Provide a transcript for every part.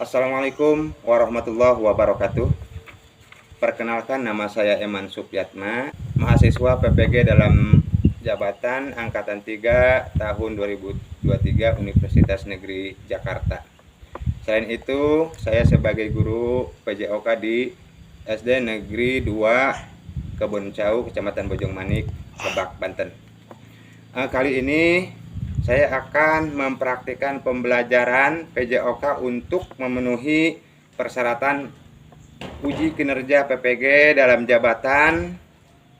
Assalamualaikum warahmatullahi wabarakatuh. Perkenalkan, nama saya Eman Supyatma, mahasiswa PPG dalam jabatan Angkatan 3 tahun 2023 Universitas Negeri Jakarta. Selain itu, saya sebagai guru PJOK di SD Negeri 2 Keboncau, Kecamatan Bojongmanik, Lebak, Banten. Kali ini saya akan mempraktikkan pembelajaran PJOK untuk memenuhi persyaratan uji kinerja PPG dalam jabatan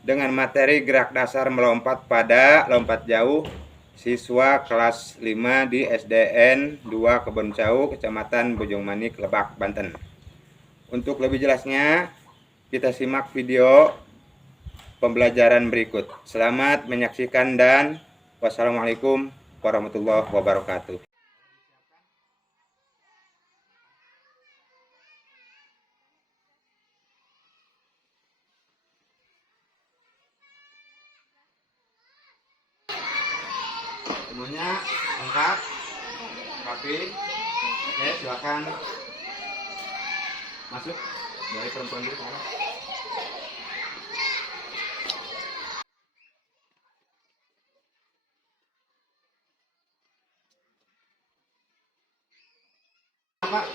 dengan materi gerak dasar melompat pada lompat jauh siswa kelas 5 di SDN 2 Keboncau, Kecamatan Bojongmanik, Lebak, Banten. Untuk lebih jelasnya, kita simak video pembelajaran berikut. Selamat menyaksikan dan wassalamualaikum warahmatullahi wabarakatuh. Semuanya lengkap, rapi. Oke, silakan masuk dari perempuan dulu. Pak,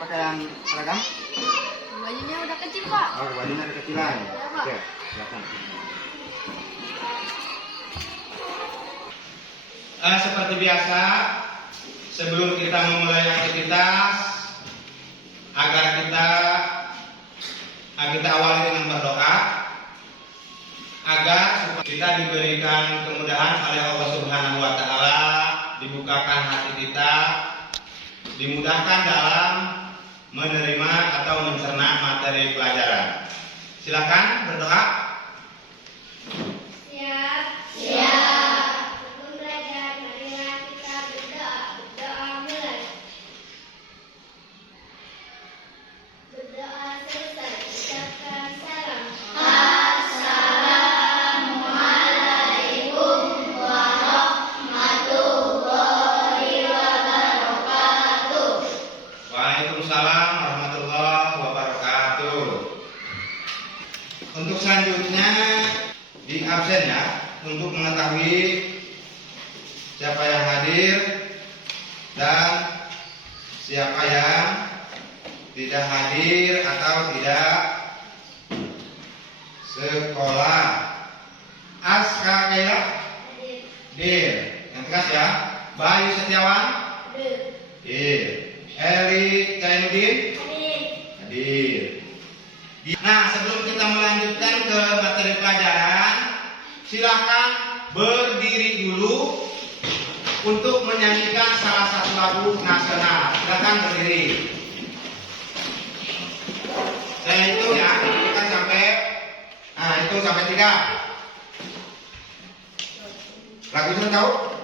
pakaian seragam? Bajunya udah kecil, Pak. Oh, bajunya ada kecilan. Ya, Pak. Oke, silakan. Seperti biasa, sebelum kita memulai aktivitas, agar kita awali dengan berdoa, agar kita diberikan kemudahan oleh Allah Subhanahu wa Ta'ala, dibukakan hati kita, dimudahkan dalam menerima atau mencerna materi pelajaran. Silakan berdoa. Siap. Siap. Sebelum belajar, marilah kita berdoa. Berdoa mulai. Berdoa selesai. Ucapkan salam. Assalamualaikum warahmatullahi wabarakatuh. Waalaikumsalam warahmatullahi wabarakatuh. Untuk selanjutnya di absen ya, untuk mengetahui siapa yang hadir dan siapa yang tidak hadir atau tidak sekolah. Aska Kaila Dir, yang tegas ya. Bayu Setiawan Dir. Eli Zainuddin hadir. Nah, sebelum kita melanjutkan ke materi pelajaran, silakan berdiri dulu untuk menyanyikan salah satu lagu nasional. Silakan berdiri. Saya hitung ya, kita hitung sampai 3. Lagu itu tahu?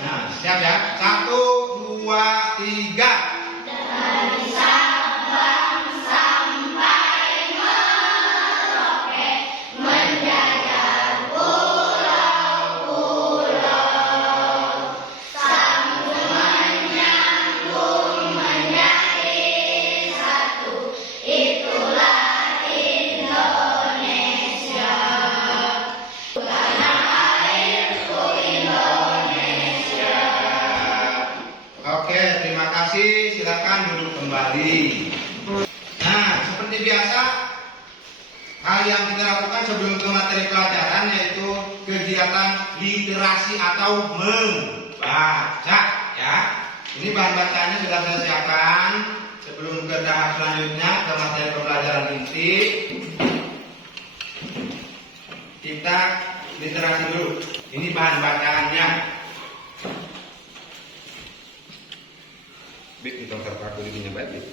Nah, siap ya. 1, 2, 3. Dari Sabang sampai Merauke, menjajar pulau-pulau, sambung menyambung menjadi satu, itulah Indonesia. Tanah airku Indonesia. Oke, terima kasih. Silakan duduk kembali. Nah, seperti biasa, hal yang kita lakukan sebelum ke materi pelajaran yaitu kegiatan literasi atau membaca. Ya, ini bahan bacaannya sudah saya siapkan. Sebelum ke tahap selanjutnya ke materi pembelajaran inti, kita literasi dulu. Ini bahan bacaannya. Bik, hitung terpaku di dunia baik.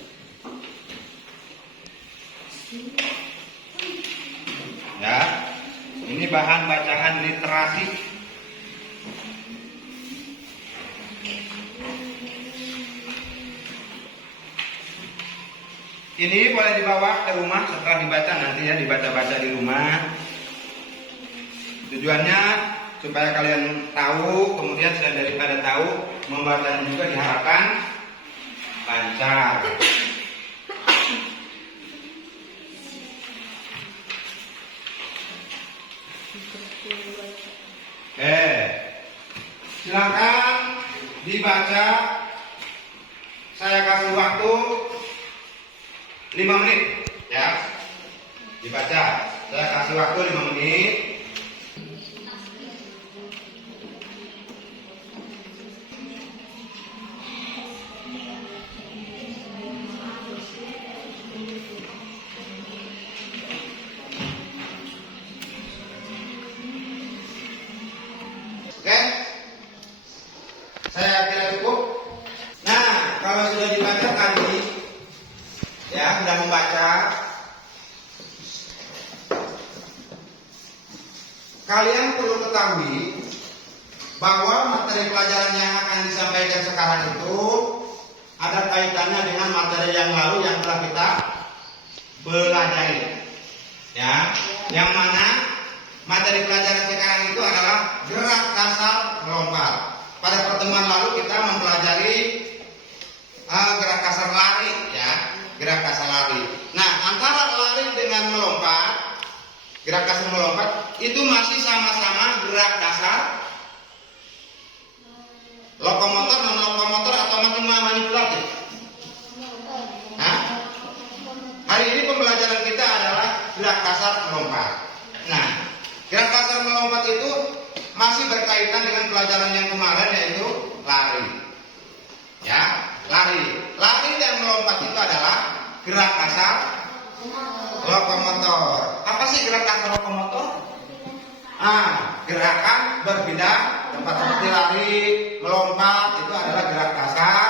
Ya, ini bahan bacaan literasi. Ini boleh dibawa ke rumah setelah dibaca nanti ya, dibaca-baca di rumah. Tujuannya supaya kalian tahu, kemudian selain daripada tahu, membacanya juga diharapkan lancar. Oke, silakan dibaca. Saya kasih waktu 5 menit, ya. Dibaca. Saya kasih waktu 5 menit. Oke, saya kira cukup. Nah, kalau sudah dibaca tadi, ya sudah membaca, kalian perlu ketahui bahwa materi pelajaran yang akan disampaikan sekarang itu ada kaitannya dengan materi yang lalu yang telah kita pelajari. Ya, yang mana materi pelajaran sekarang itu adalah gerak kasar melompat. Pada pertemuan lalu kita mempelajari gerak kasar lari, ya, gerak kasar lari. Nah, antara lari dengan melompat, gerak kasar melompat itu masih sama-sama gerak dasar lokomotor, non lokomotor atau manipulatif. Hah? Hari ini pembelajaran kita adalah gerak kasar melompat. Nah, gerak kasar melompat itu masih berkaitan dengan pelajaran yang kemarin, yaitu lari. Ya, lari. Lari dan melompat itu adalah gerak kasar lokomotor. Apa sih gerak kasar lokomotor? Gerakan berpindah tempat seperti lari, melompat itu adalah gerak kasar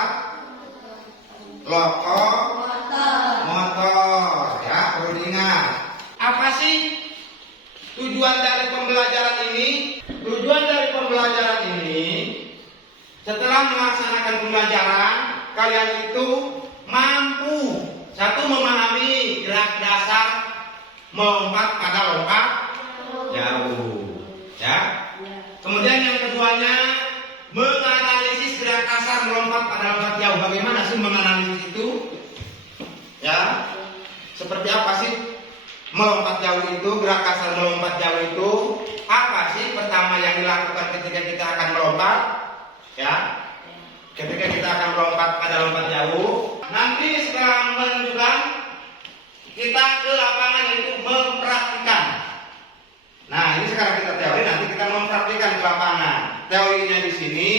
lokomotor. Ya, perlu diingat. Apa sih tujuan dari pembelajaran ini? Tujuan dari pembelajaran ini, setelah melaksanakan pembelajaran, kalian itu mampu satu memahami gerak dasar melompat pada lompat jauh, ya. Kemudian yang keduanya, menganalisis gerak kasar melompat pada lompat jauh. Bagaimana sih menganalisis itu? Ya, seperti apa sih melompat jauh itu, gerak kasar melompat jauh itu? Apa sih pertama yang dilakukan ketika kita akan melompat? Ya, ketika kita akan melompat pada lompat jauh, nanti setelah menunjukkan, kita ke lapangan itu mempraktikkan. Nah, ini sekarang kita teori, nanti kita mempraktikkan di lapangan. Teorinya di sini,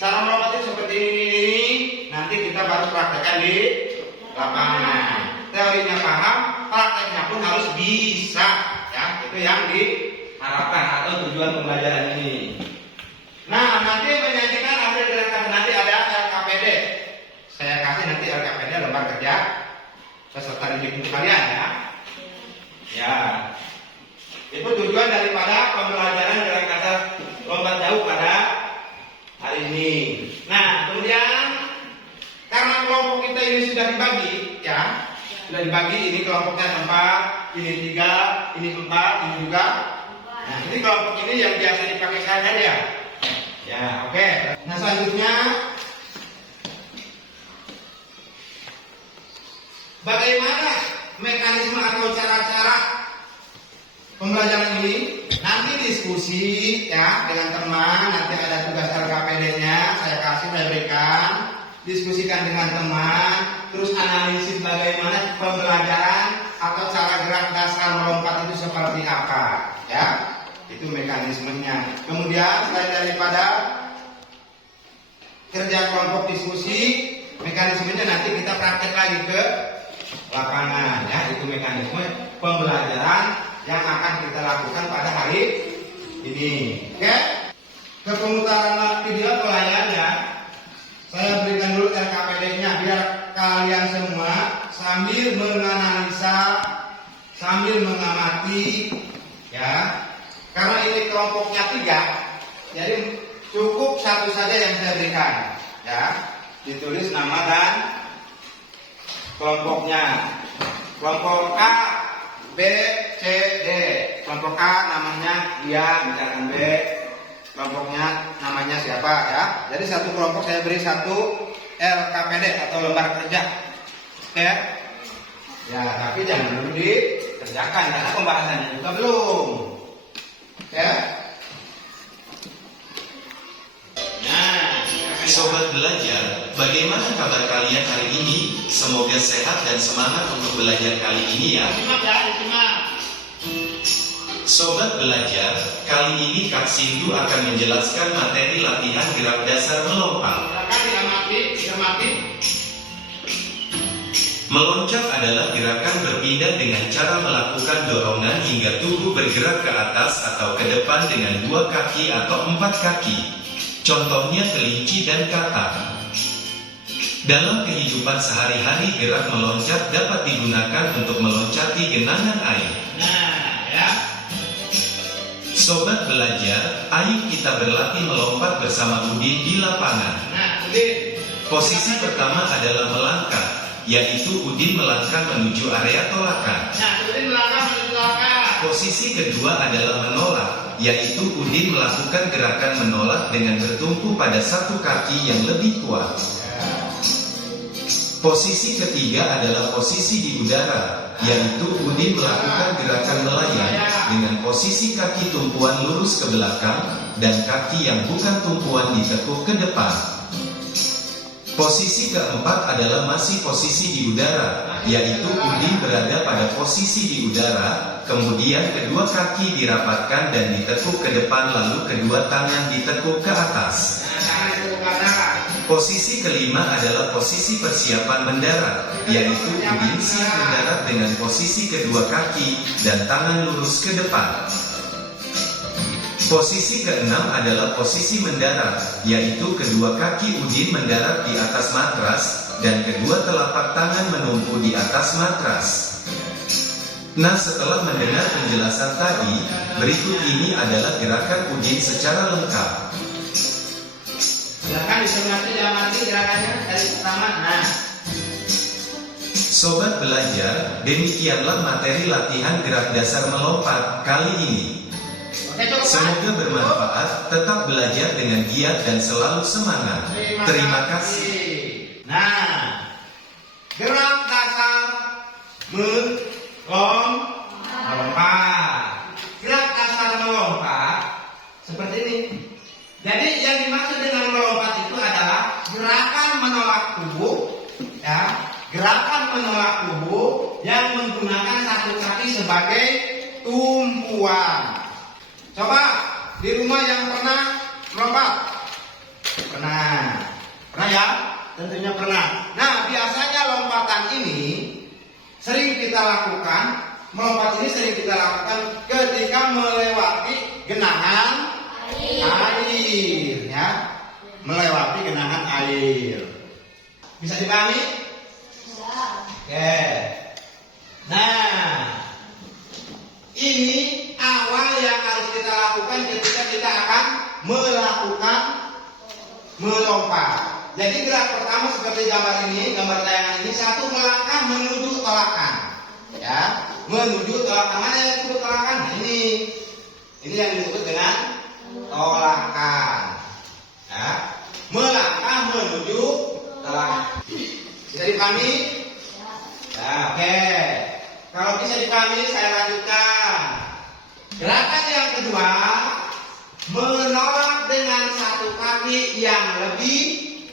cara melompat itu seperti ini. Nanti kita baru praktekkan di lapangan. Teorinya paham, prakteknya pun harus bisa. Ya, itu yang diharapkan atau tujuan pembelajaran ini. Nah, nanti menyajikan hasil gerakan, nanti ada LKPD. Saya kasih nanti LKPD, lembar kerja peserta didik kalian, ya. Ya, itu tujuan daripada pembelajaran gerak kasar lompat jauh pada hari ini. Nah, kemudian karena kelompok kita ini sudah dibagi, ya, sudah dibagi. Ini kelompoknya 4, ini 3, ini 4, ini juga. Nah, ini kelompok ini yang biasa dipakai saja, ya. Ya, oke. Nah, selanjutnya, bagaimana mekanisme atau cara-cara pembelajaran ini? Nanti diskusi, ya, dengan teman. Nanti ada tugas LKPD-nya, saya berikan. Diskusikan dengan teman, terus analisis bagaimana pembelajaran atau cara gerak dasar melompat itu seperti apa, ya. Itu mekanismenya. Kemudian selain daripada kerja kelompok diskusi, mekanismenya nanti kita praktek lagi ke lapangan, ya. Itu mekanisme pembelajaran yang akan kita lakukan pada hari ini. Oke? Ke pemutaran video pelayan, ya. Saya berikan dulu LKPD-nya biar kalian semua sambil menganalisa, sambil mengamati, ya. Karena ini kelompoknya 3, jadi cukup satu saja yang saya berikan, ya. Ditulis nama dan kelompoknya. Kelompok A, B, C, D. Kelompok A namanya dia, misalkan B. Kelompoknya namanya siapa, ya. Jadi satu kelompok saya beri satu LKPD atau lembar kerja. Oke? Ya, tapi jangan dulu dikerjakan karena pembahasannya juga belum. Oke? Nah, Sobat belajar, bagaimana kabar kalian hari ini? Semoga sehat dan semangat untuk belajar kali ini ya. simak ya, disimak. Sobat belajar, kali ini Kak Sindu akan menjelaskan materi latihan gerak dasar melompat. Silakan diamati. Meloncat adalah gerakan berpindah dengan cara melakukan dorongan hingga tubuh bergerak ke atas atau ke depan dengan 2 kaki atau 4 kaki. Contohnya kelinci dan katak. Dalam kehidupan sehari-hari, gerak meloncat dapat digunakan untuk meloncati genangan air. Nah, ya. Sobat belajar, ayo kita berlatih melompat bersama Udin di lapangan. Nah, Udin. Posisi pertama adalah melangkah, yaitu Udin melangkah menuju area tolakan. Nah, Udin melangkah menuju tolakan. Posisi kedua adalah menolak, yaitu Udin melakukan gerakan menolak dengan bertumpu pada satu kaki yang lebih kuat. Posisi ketiga adalah posisi di udara, yaitu Udin melakukan gerakan melayang dengan posisi kaki tumpuan lurus ke belakang dan kaki yang bukan tumpuan ditekuk ke depan. Posisi keempat adalah masih posisi di udara, yaitu Udin berada pada posisi di udara, kemudian kedua kaki dirapatkan dan ditekuk ke depan lalu kedua tangan ditekuk ke atas. Nah, tangan itu ke atas. Posisi kelima adalah posisi persiapan mendarat, yaitu Udin siap mendarat dengan posisi kedua kaki dan tangan lurus ke depan. Posisi keenam adalah posisi mendarat, yaitu kedua kaki Udin mendarat di atas matras dan kedua telapak tangan menumpu di atas matras. Nah, setelah mendengar penjelasan tadi, berikut ini adalah gerakan Udin secara lengkap. Silakan diamati gerakannya dari pertama. Nah, Sobat belajar, demikianlah materi latihan gerak dasar melompat kali ini. oke, cukup. Semoga bermanfaat, tetap belajar dengan giat dan selalu semangat. Terima kasih. Nah, gerak dasar melompat. Gerak dasar melompat seperti ini. Jadi yang dimaksud dengan melompat itu adalah gerakan menolak tubuh, ya, gerakan menolak tubuh yang menggunakan satu kaki sebagai tumpuan. Coba di rumah yang pernah melompat, pernah ya, tentunya pernah. Nah, biasanya lompatan ini sering kita lakukan, melompat ini sering kita lakukan ketika melewati genangan air, ya, melewati genangan air. Bisa dipahami? Oke. Nah, ini awal yang harus kita lakukan ketika kita akan melakukan melompat. Jadi gerak pertama seperti gambar ini, gambar tayangan ini, satu melangkah menuju tolakan, ya, menuju tolakan. Mana yang disebut tolakan? Nah, ini yang disebut dengan tolakan, ya, melangkah menuju tolakan. Bisa dipahami? Ya, oke. Kalau bisa dipahami, saya lanjutkan. Gerakan yang kedua, menolak dengan satu kaki yang lebih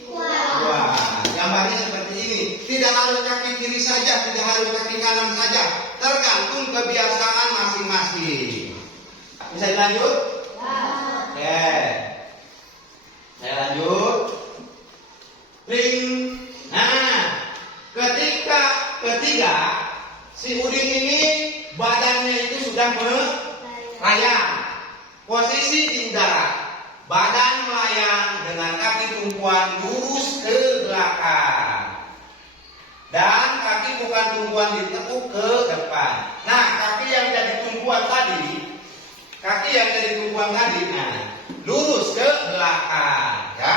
kuat. Gambarnya seperti ini. Tidak harus kaki kiri saja, tidak harus kaki kanan saja. Tergantung kebiasaan masing-masing. Bisa dilanjut? Oke. Saya lanjut. Ring. Nah, ketiga, si Udin ini badannya itu sudah melayang. Posisi di udara. Badan melayang dengan kaki tumpuan lurus ke belakang. Dan kaki bukan tumpuan ditekuk ke depan. Nah, kaki yang jadi tumpuan tadi, nah, lurus ke belakang, ya.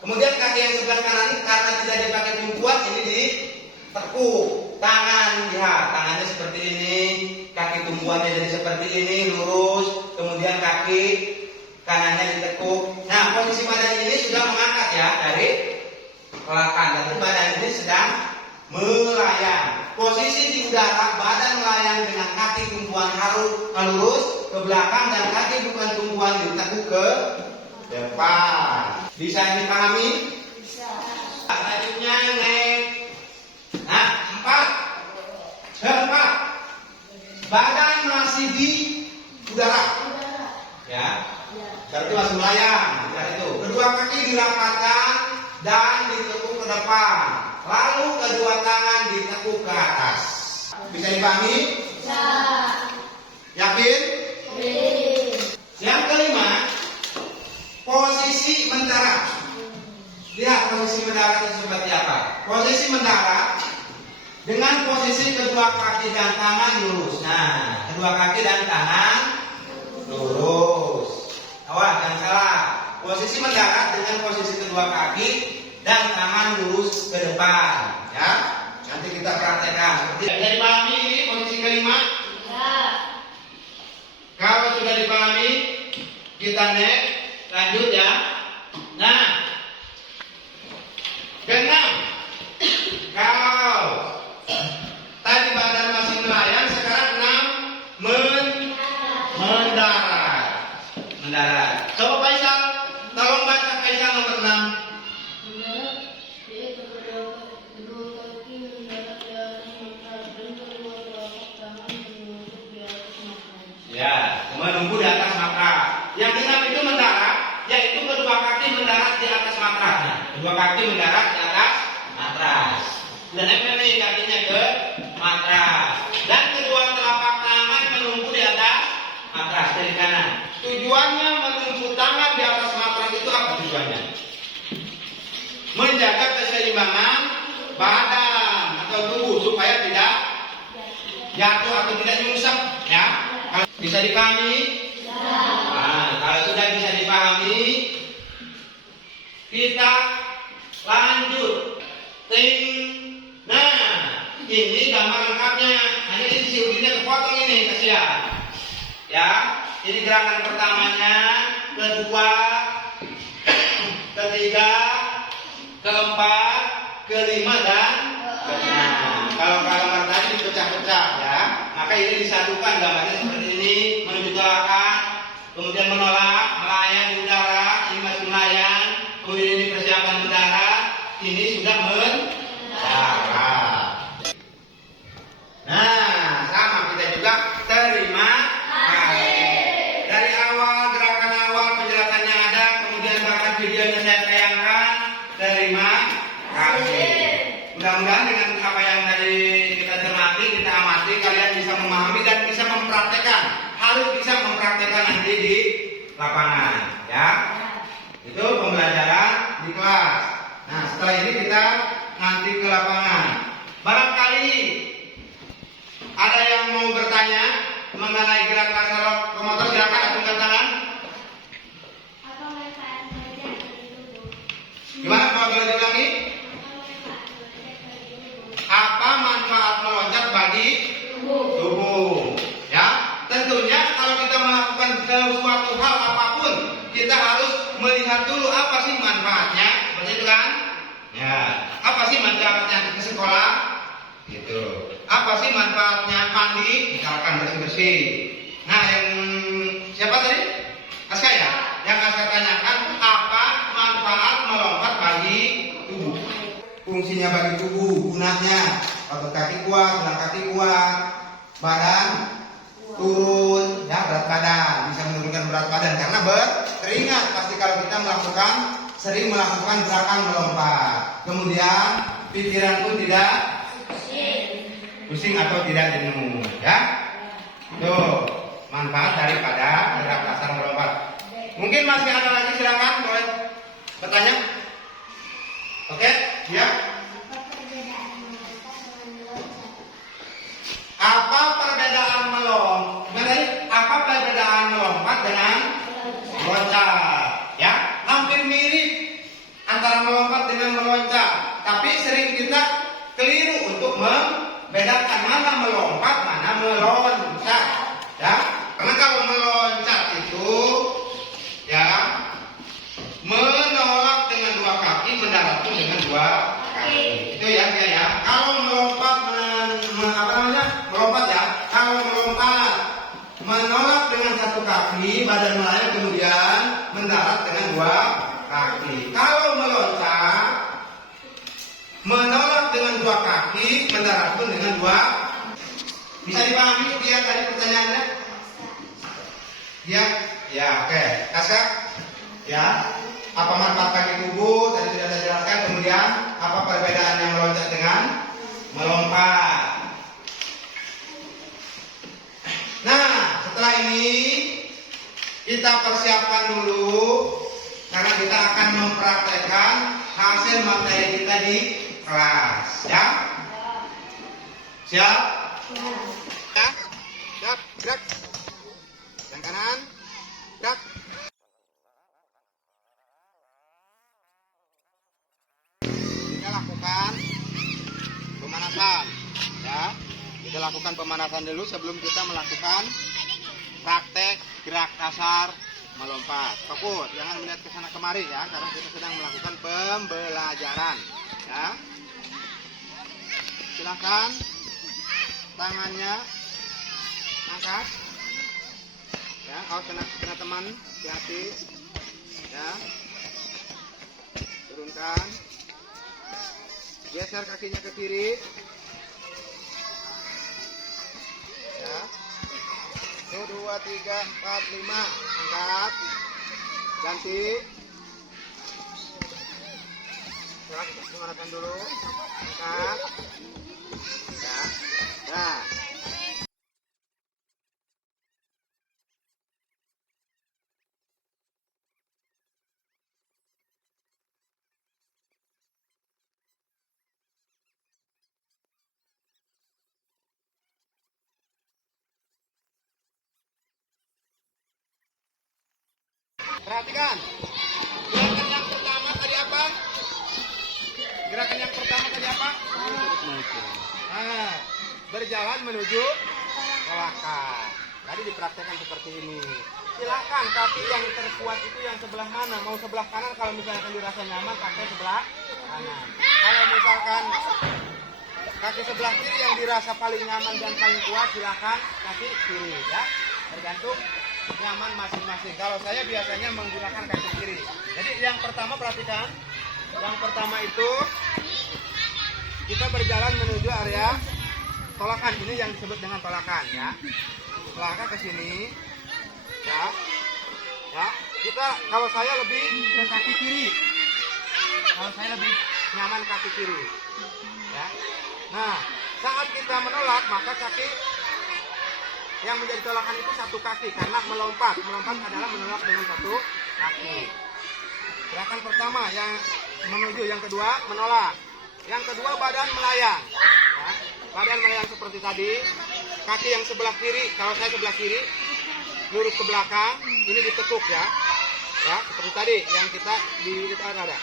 Kemudian kaki yang sebelah kanan ini karena tidak dipakai tumpuan, ini ditekuk. Tangan, lihat, tangannya seperti ini, kaki tumpuannya jadi seperti ini, lurus. Kemudian kaki kanannya ditekuk. Nah, posisi badan ini sudah mengangkat ya dari belakang. Jadi badan ini sedang melayang. Posisi di udara, badan melayang dengan kaki tumpuan lurus ke belakang dan kaki bukan tumpuan ditekuk ke depan. Bisa dipahami? Bisa. Selanjutnya naik. Nah, 4. Keempat, badan masih di udara. Udara. Ya, Ya. berarti masih melayang. Nah, itu. Kedua kaki dirapatkan dan ditekuk ke depan. Lalu kedua tangan ditekuk ke atas. Bisa dipahami? Bisa. Yakin? Boleh. Yang kelima, posisi mendarat. Lihat posisi mendarat itu seperti apa. Posisi mendarat dengan posisi kedua kaki dan tangan lurus. Nah, kedua kaki dan tangan lurus. Awas, jangan salah. Posisi mendarat dengan posisi kedua kaki dan tangan lurus ke depan. Ya, nanti kita praktekkan. Bisa dipahami ini posisi kelima? Ya. Kalau sudah dipahami, kita next, lanjut ya. Nah, keenam, kalau tadi badan masih melayang, sekarang 6 mendarat. Mendarat. Coba Faisal, tolong baca Faisal nomor 6. Yaitu kedua kaki mendarat di atas matras dan kedua telapak tangan menunduk di atas matras. Ya, menunggu di atas matras. Yang keenam itu mendarat, yaitu kedua kaki mendarat di atas matrasnya. Kedua kaki mendarat di atas matras. Dan nempel nih kakinya ke matras. Dan kedua telapak tangan menunggu di atas matras dari kanan. Tujuannya menunggu tangan di atas matras itu apa tujuannya? Menjaga keseimbangan badan atau tubuh supaya tidak jatuh atau tidak nyungsep, ya. Bisa dipahami? Nah, kalau sudah bisa dipahami, kita lanjut. Ting. Nah, ini gambar lengkapnya. Hanya ini si Udinnya kepotong ini, kasihan. Ya, ini gerakan pertamanya, kedua, ketiga, keempat, kelima dan keenam. Kalau gambar tadi dipecah-pecah ya, maka ini disatukan gambarnya seperti ini, menuju ke belakang, kemudian menolak, melayang di udara, ini masih melayang, kemudian ini persiapan mendarat, ini sudah mendarat. Nah, sama kita juga terima kasih. Dari awal gerakan awal penjelasannya ada, kemudian bahkan videonya saya tayangkan. Terima kasih. Mudah-mudahan dengan apa yang tadi kita cermati, kita amati, kalian bisa memahami dan bisa mempraktekkan. Harus bisa mempraktekkan nanti di lapangan, ya. Itu pembelajaran di kelas. Nah, setelah ini kita nanti ke lapangan. Barangkali ada yang mau bertanya mengenai gerakan lokomotor, gerakan acungkan tangan. Apa manfaat belajar dari tubuh? Gimana kalau boleh diulangi? Apa manfaat meloncat bagi tubuh? Ya, tentunya kalau kita melakukan sesuatu hal apapun, kita harus melihat dulu apa sih manfaatnya, seperti itu kan? Ya, apa sih manfaatnya ke sekolah? Gitu. Apa sih manfaatnya mandi? Misalkan bersih-bersih. Nah, yang siapa tadi? Aska ya? Yang Aska tanyakan, apa manfaat melompat bagi tubuh? Fungsinya bagi tubuh, gunanya otot kaki kuat, tulang kaki kuat, badan turun, ya berat badan, bisa menurunkan berat badan karena berkeringat. Pasti kalau kita sering melakukan gerakan melompat, kemudian pikiran pun tidak pusing atau tidak jenuh, ya. Tuh manfaat daripada gerak dasar melompat. Mungkin masih ada lagi, silakan boleh bertanya. Oke, ya. Apa perbedaan melompat dengan meloncat? Ya, hampir mirip antara melompat dengan meloncat, tapi sering kita keliru untuk membedakan mana melompat, mana meloncat. Ya, karena kalau meloncat itu ya menolak dengan dua kaki, mendarat pun dengan dua kaki, badan melayang kemudian mendarat dengan dua kaki. Kalau meloncat, menolak dengan dua kaki, mendarat pun dengan dua. Bisa dipahami dia tadi pertanyaannya? Dia, ya oke. Kaskak? Ya. Apa manfaat kaki tubuh? Tadi sudah saya jelaskan. Kemudian apa perbedaannya meloncat dengan melompat? Nah, setelah ini kita persiapkan dulu karena kita akan mempraktekkan hasil materi kita di kelas. Ya? Siap? Ya? Siap? Gerak. Yang kanan. Gerak. Kita lakukan pemanasan. Ya. Kita lakukan pemanasan dulu sebelum kita melakukan praktek gerak dasar melompat. Fokus, jangan melihat ke sana kemari ya, karena kita sedang melakukan pembelajaran. Ya. Silakan tangannya angkat. Ya, awas kena teman, hati-hati. Ya. Turunkan. Geser kakinya ke kiri. Ya. 1, 2, 3, 4, 5. Angkat. Ganti. Silakan pemanasan dulu. Angkat. Ya. Nah. Perhatikan. Gerakan yang pertama tadi apa? Gerakan yang pertama tadi apa? Nah, berjalan menuju belakang. Tadi dipraktekkan seperti ini. Silakan kaki yang terkuat itu yang sebelah mana? Mau sebelah kanan kalau misalkan dirasa nyaman pakai sebelah kanan. Kalau misalkan kaki sebelah kiri yang dirasa paling nyaman dan paling kuat, silakan kaki kiri ya. Tergantung nyaman masing-masing. Kalau saya biasanya menggunakan kaki kiri. Jadi yang pertama perhatikan. Yang pertama itu kita berjalan menuju area tolakan. Ini yang disebut dengan tolakan ya. Melangkah ke sini. Ya. Ya. Kita kalau saya lebih ke kaki kiri. Kalau saya lebih nyaman kaki kiri. Ya. Nah, saat kita menolak maka kaki yang menjadi tolakan itu satu kaki karena melompat. Melompat adalah menolak dengan satu kaki. Gerakan pertama yang menuju, yang kedua menolak. Yang kedua badan melayang. Ya. Badan melayang seperti tadi. Kaki yang sebelah kiri, kalau saya sebelah kiri, lurus ke belakang. Ini ditekuk ya. Ya, seperti tadi yang kita di ada.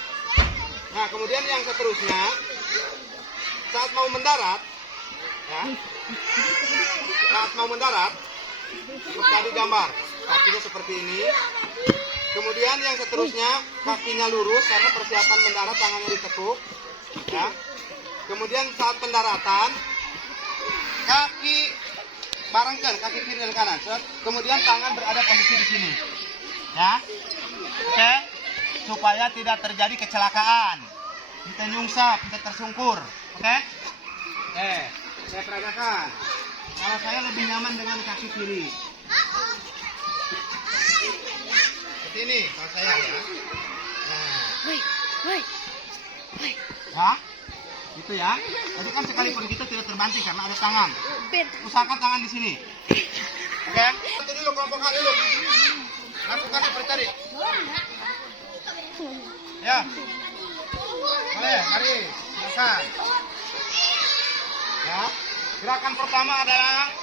Nah, kemudian yang seterusnya saat mau mendarat, ya. Saat mau mendarat, tadi gambar kakinya seperti ini. Kemudian yang seterusnya kakinya lurus karena persiapan mendarat, tangannya ditekuk. Ya. Kemudian saat pendaratan kaki barengkan kaki kiri dan kanan. Kemudian tangan berada posisi di sini. Ya. Oke. Supaya tidak terjadi kecelakaan. Kita nyungsap, kita tersungkur. Oke? Saya peragakan. Kalau saya lebih nyaman dengan kaki kiri. Seperti ini kalau saya ya. Nah. Ya. Gitu ya. Tapi kan sekalipun kita tidak terbanting karena ada tangan. Usahakan tangan di sini. Oke? Satu dulu, kelompokkan dulu. Lakukan seperti tadi. Ya. Boleh, mari. Silakan. Ya. Gerakan pertama adalah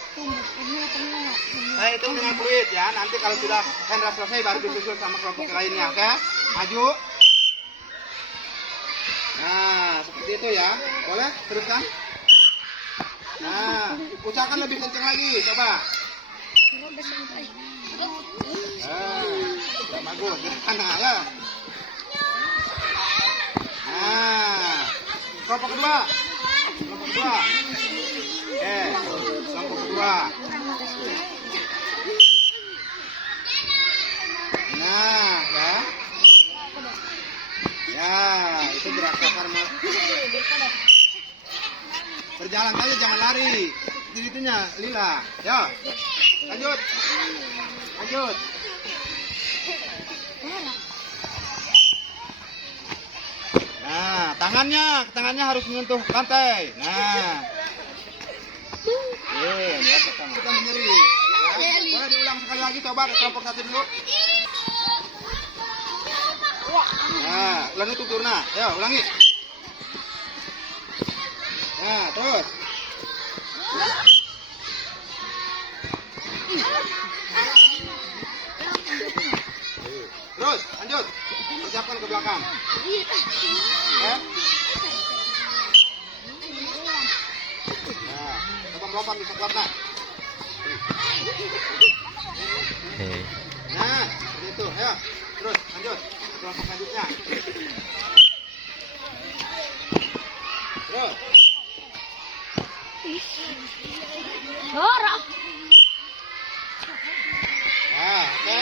saya hitung dengan fluid ya. Nanti kalau sudah Hendra selesai baru disusul sama kelompok lainnya. Oke? Maju. Nah, seperti itu ya. Boleh? Teruskan. Nah, usahakan lebih kencang lagi. Coba. Bagus. Nah, ya. Nah, kelompok kedua. Kelompok kedua. Kelompok kedua. berjalan saja, jangan lari. Itunya lila. Ya. Lanjut. Lanjut. Nah, tangannya harus menyentuh lantai. Nah. Lihat pertama. Kita menyeri. Ya. Boleh diulang sekali lagi, coba kelompok satu dulu. Nah, ulangi tutur nah. Ya, ulangi. Nah, terus. Terus, lanjut. Persiapkan ke belakang. Ya. Nah, coba melompat bisa kuat nah. Nah, seperti itu. Ayo, terus lanjut. Kelompok selanjutnya. Terus. Dorong. Nah, oke.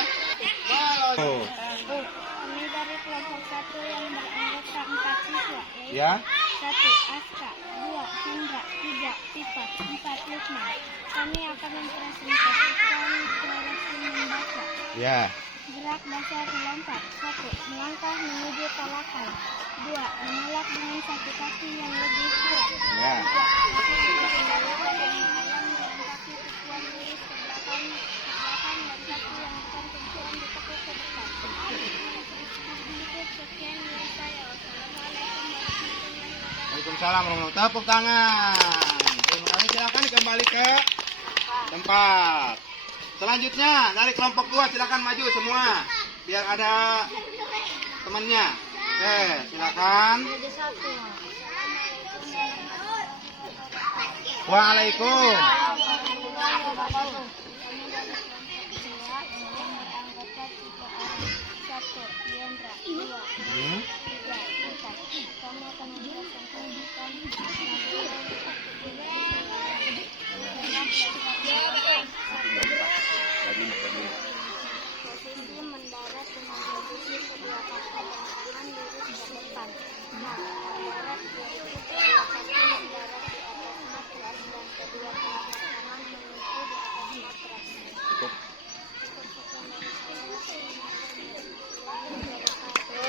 Halo. Kami dari kelompok 1 yang beranggota 4 siswa, yaitu Ya. 1. Aska, 2. Hendra, 3. Pipa, 4. Lukman. Kami akan mempresentasikan gerakan membaca. Ya. Gerak dasar lompat. 1. Melangkah menuju talakan. 2. Menolak dengan satu kaki yang lebih kuat. Ya. 3. Melayang dengan kaki tumpuan lurus ke belakang dan kaki yang bukan tumpuan ditekuk ke depan. Sekian dari saya. Wassalamualaikum warahmatullahi wabarakatuh. Waalaikumsalam warahmatullahi wabarakatuh. Tepuk tangan. Terima kasih. Silakan kembali ke tempat. Selanjutnya dari kelompok 2 silakan maju semua biar ada temannya. Oke, silakan. Waalaikum. Posisi mendarat dengan posisi kedua kaki dan tangan lurus ke depan. Nah, mendarat yaitu kedua kaki mendarat di atas matras dan kedua telapak tangan menyentuh di atas matras.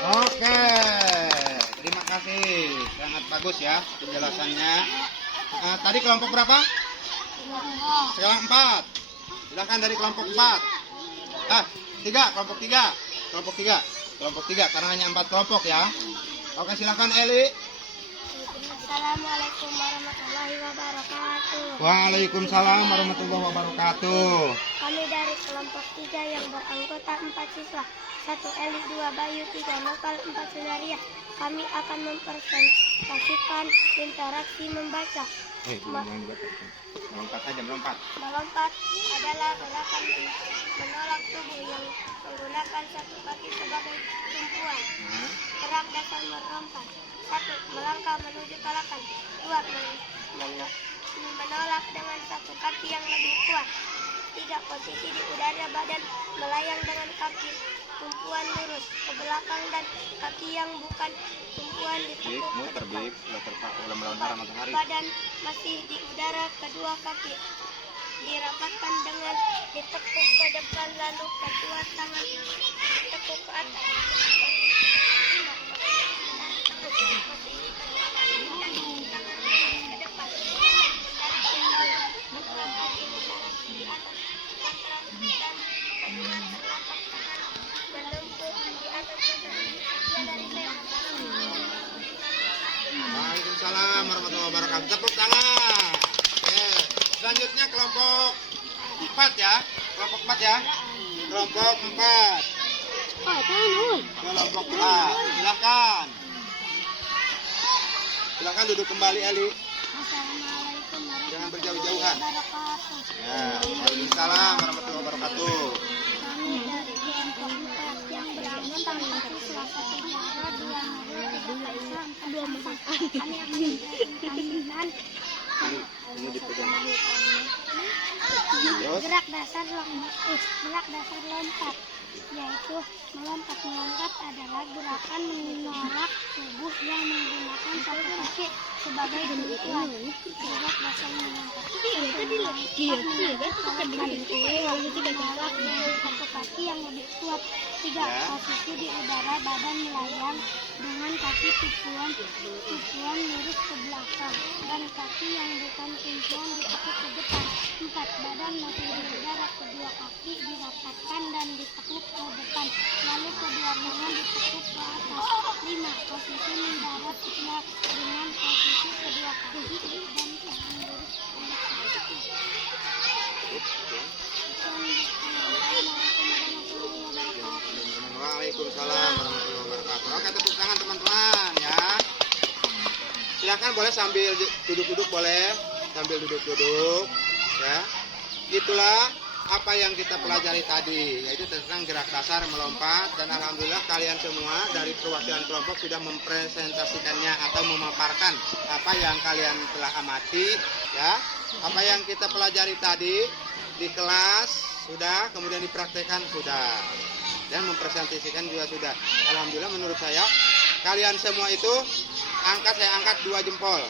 Oke, terima kasih. Sangat bagus ya penjelasannya. Tadi kelompok berapa? Sekarang 4. Silakan dari kelompok 4. 3, kelompok 3. Kelompok 3. Kelompok 3 karena hanya 4 kelompok ya. Oke, silakan Eli. Assalamualaikum warahmatullahi wabarakatuh. Waalaikumsalam warahmatullahi wabarakatuh. Kami dari kelompok 3 yang beranggota 4 siswa. 1 Eli, 2 Bayu, 3 Nopal, 4 Sunaria. Kami akan mempresentasikan interaksi membaca. Melompat aja, melompat. Melompat adalah gerakan menolak tubuh yang menggunakan satu kaki sebagai tumpuan. Gerak dasar melompat. 1. Melangkah menuju talakan. 2. Menolak dengan satu kaki yang lebih kuat. 3. Posisi di udara, badan melayang dengan kaki tumpuan lurus ke belakang dan kaki yang bukan tumpuan ditekuk ke depan. 4. Badan masih di udara, kedua kaki dirapatkan dengan ditekuk ke depan, lalu kedua tangan ditekuk ke atas. 5. Waalaikumsalam warahmatullahi wabarakatuh. Tepuk tangan. Oke. Selanjutnya kelompok 4 ya. Kelompok 4 ya. Kelompok 4. Kelompok 4. Silakan. Silakan duduk kembali Ali. Assalamualaikum Jangan warahmatullahi berjauh-jauhan. wabarakatuh. Ya. Waalaikumsalam warahmatullahi wabarakatuh. Kami dari kelompok 4 yang beranggota 4 siswa, 1 Zahra, 2 Nurul, 3 Faisal, 4 Hamzah. Kami akan mempresentasikan gerak dasar lompat, yaitu melompat. Melompat adalah gerakan menolak tubuh yang menggunakan satu kaki sebagai kebutuhan. Gerak dasar mengangkat satu kaki yang lebih kuat. 3. Posisi di udara, badan melayang dengan kaki tumpuan lurus ke belakang dan kaki yang bukan tumpuan ditekuk ke depan. 4. Badan masih di udara, kedua kaki dirapatkan dan ditekuk ke depan, lalu kedua tangan ditekuk ke atas. 5. Posisi mendarat dengan posisi kedua kaki dan tangan lurus ke belakang. Waalaikumsalam warahmatullahi wabarakatuh. Oke, tepuk tangan teman-teman ya. Silakan boleh sambil duduk-duduk, boleh sambil duduk-duduk ya. Itulah apa yang kita pelajari tadi, yaitu tentang gerak dasar melompat, dan alhamdulillah kalian semua dari perwakilan kelompok sudah mempresentasikannya atau memaparkan apa yang kalian telah amati ya. Apa yang kita pelajari tadi di kelas sudah, kemudian dipraktekkan sudah, dan mempresentasikan juga sudah. Alhamdulillah menurut saya kalian semua itu saya angkat 2 jempol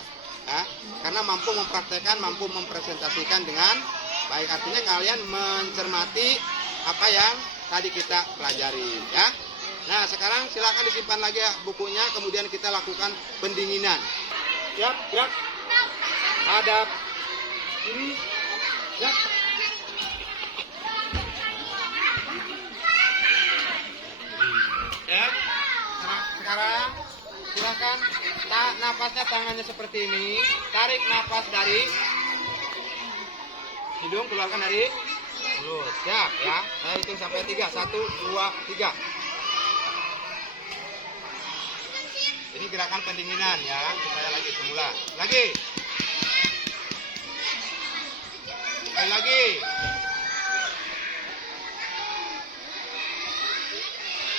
ya, karena mampu mempraktekkan, mampu mempresentasikan dengan baik. Artinya kalian mencermati apa yang tadi kita pelajari ya. Nah sekarang silakan disimpan lagi ya bukunya, kemudian kita lakukan pendinginan. Siap, gerak, hadap kiri, gerak. Ya, sekarang silakan napasnya tangannya seperti ini, tarik napas dari hidung, keluarkan dari mulut. Siap ya, saya hitung sampai 3. 1, 2, 3. Ini gerakan pendinginan ya, supaya lagi semula. Lagi. Sekali lagi.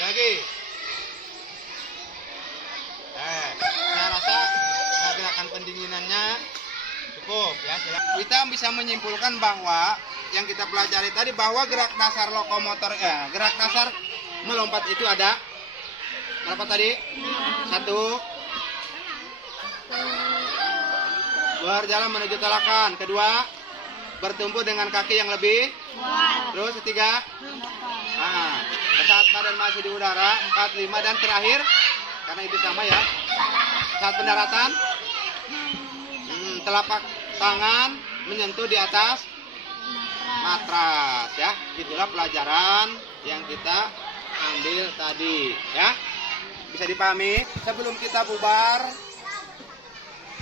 Lagi. Saya rasa gerakan pendinginannya cukup ya. Kita bisa menyimpulkan bahwa yang kita pelajari tadi, bahwa gerak dasar lokomotor gerak dasar melompat itu ada berapa tadi? 1, berjalan menuju telakan. 2, bertumpu dengan kaki yang lebih kuat. Terus 3, saat badan masih di udara. 4, 5, dan terakhir karena itu sama ya, saat pendaratan telapak tangan menyentuh di atas matras ya. Itulah pelajaran yang kita ambil tadi ya. Bisa dipahami? Sebelum kita bubar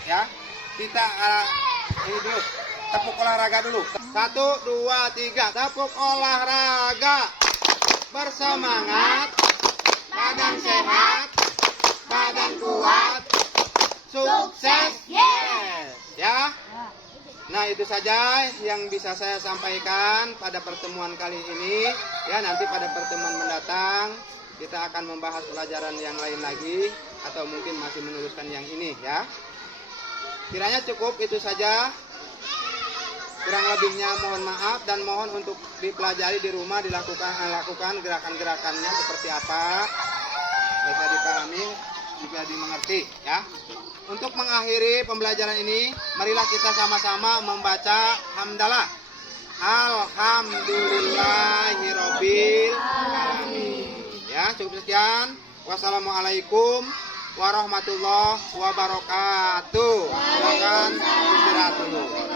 ya, kita ini dulu, tepuk olahraga dulu. 1, 2, 3, tepuk olahraga. Bersemangat, badan sehat, badan kuat, sukses, yes ya. Nah itu saja yang bisa saya sampaikan pada pertemuan kali ini ya. Nanti pada pertemuan mendatang kita akan membahas pelajaran yang lain lagi, atau mungkin masih meneruskan yang ini ya. Kiranya cukup itu saja. Kurang lebihnya mohon maaf, dan mohon untuk dipelajari di rumah, lakukan gerakan-gerakannya seperti apa, bisa dipahami, juga dimengerti ya. Untuk mengakhiri pembelajaran ini, marilah kita sama-sama membaca hamdalah. Alhamdulillahirabbil alamin. Ya, cukup sekian. Wassalamualaikum warahmatullahi wabarakatuh. Silakan istirahat dulu.